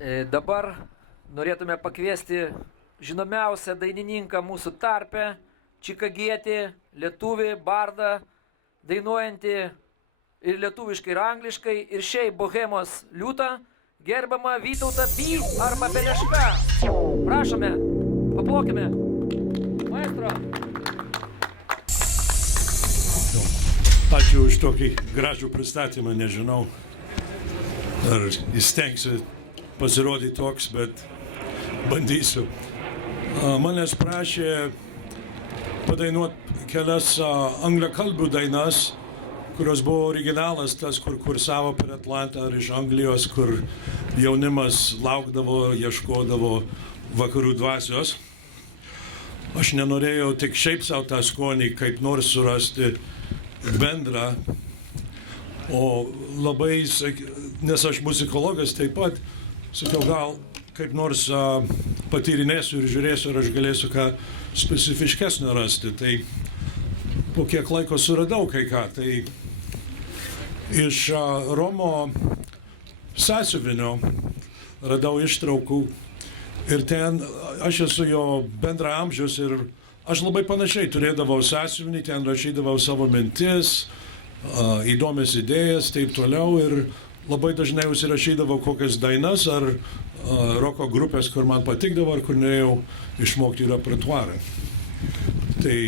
Dabar norėtume pakviesti žinomiausią dainininką mūsų tarpe, čikagietį, lietuvį, bardą, dainuojantį ir lietuviškai, ir angliškai, ir šiaip bohemos liūtą, gerbiamą Vytautą B. arba Belešką. Prašome, paplokime. Maestro. Ačiū už tokį gražų pristatymą, nežinau, ar įstengsiu pasirodyti toks, bet bandysiu. Manęs prašė padainuoti kelias angliakalbių dainas, kurios buvo originalas, tas, kur kursavo per Atlantą ar iš Anglijos, kur jaunimas laukdavo, ieškodavo vakarų dvasios. Aš nenorėjau tik šiaip savo tą skonį kaip nors surasti bendrą, o labai, nes aš muzikologas taip pat, sakiau, gal kaip nors patyrinėsiu ir žiūrėsiu, ar aš galėsiu ką specifiškesnio rasti. Tai po kiek laiko suradau kai ką. Tai iš Romo sąsiuvinio radau ištraukų ir ten aš esu jo bendraamžius ir aš labai panašiai turėdavau sąsiuvinį, ten rašydavau savo mintis, įdomias idėjas, taip toliau ir labai dažnai užsirašydavau kokias dainas ar roko grupės, kur man patikdavo ar kur norėjau išmokti repertuarą. Tai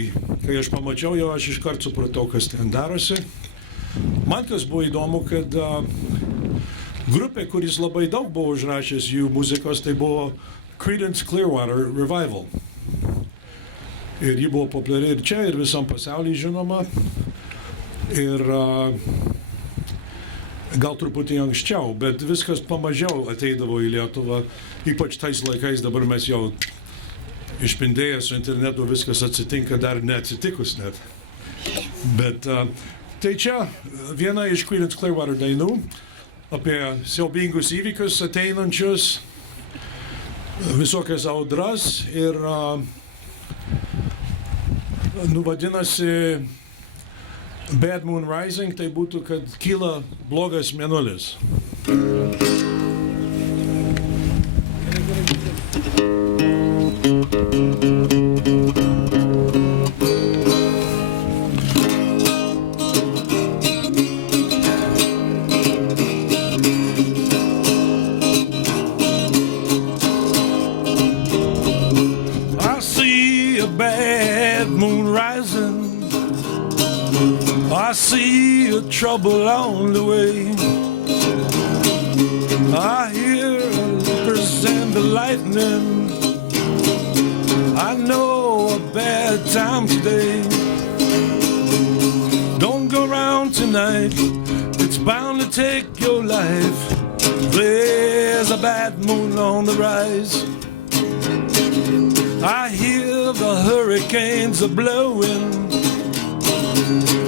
kai aš pamačiau jo, aš iškart supratau, kas ten darosi. Man kas buvo įdomu, kad grupė, kuris labai daug buvo užrašęs jų muzikos, tai buvo Creedence Clearwater Revival. Ir ji buvo populiari ir čia, ir visam pasaulyje žinoma. Ir gal truputį anksčiau, bet viskas pamažiau ateidavo į Lietuvą. Ypač tais laikais, dabar mes jau išpindėję su internetu, viskas atsitinka dar neatsitikus net. Bet tai čia viena iš Creedence Clearwater dainų apie siaubingus įvykius ateinančius, visokias audras ir vadinasi Bad Moon Rising, tai būtų, kad kyla blogas mėnulis. I see a bad moon rising, I see a trouble on the way. I hear lippers and the lightning, I know a bad time today. Don't go around tonight, it's bound to take your life. There's a bad moon on the rise. I hear the hurricanes are blowing,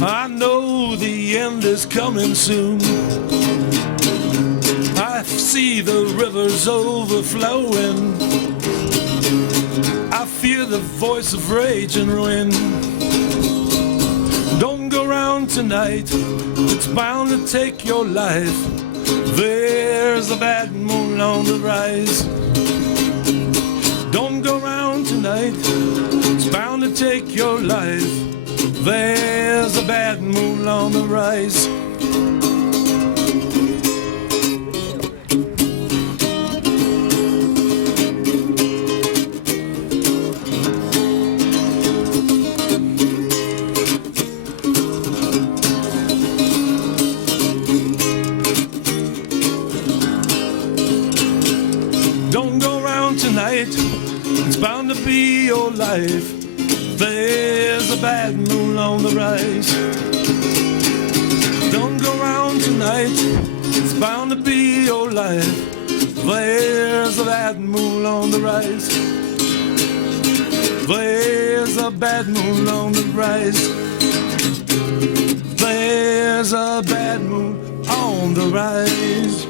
I know the end is coming soon. I see the rivers overflowing, I fear the voice of rage and ruin. Don't go around tonight, it's bound to take your life. There's a bad moon on the rise. Don't go around tonight, it's bound to take your life. There's a bad moon on the rise. Don't go around tonight, it's bound to be your life. There's a bad moon on the rise. Don't go around tonight, it's bound to be your life. There's a bad moon on the rise. There's a bad moon on the rise. There's a bad moon on the rise.